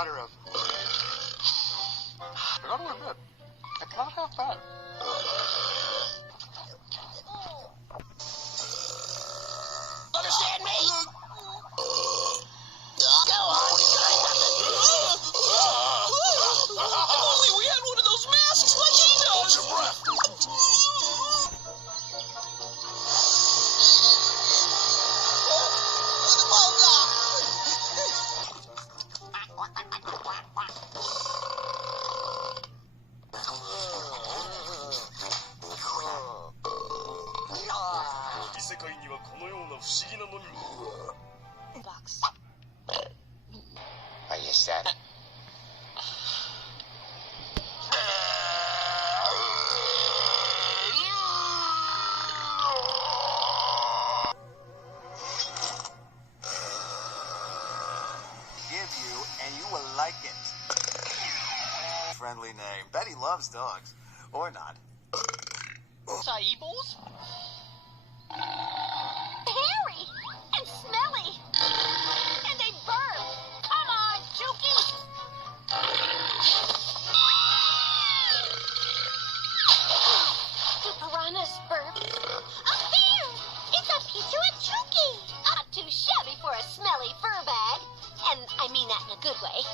daughter of. I gotta admit, it's not half bad. Understand me? Go on, try something. If only we had one of those masks like he does. Hold your breath. Box. Are you sad? Give you, and you will like it. Friendly name. Betty loves dogs. Or not. Saibos? Hairy and smelly. And they burn. Come on, Chooky. The piranhas burp. Up there. It's a picture of Chooky. Not too shabby for a smelly fur bag. And I mean that in a good way.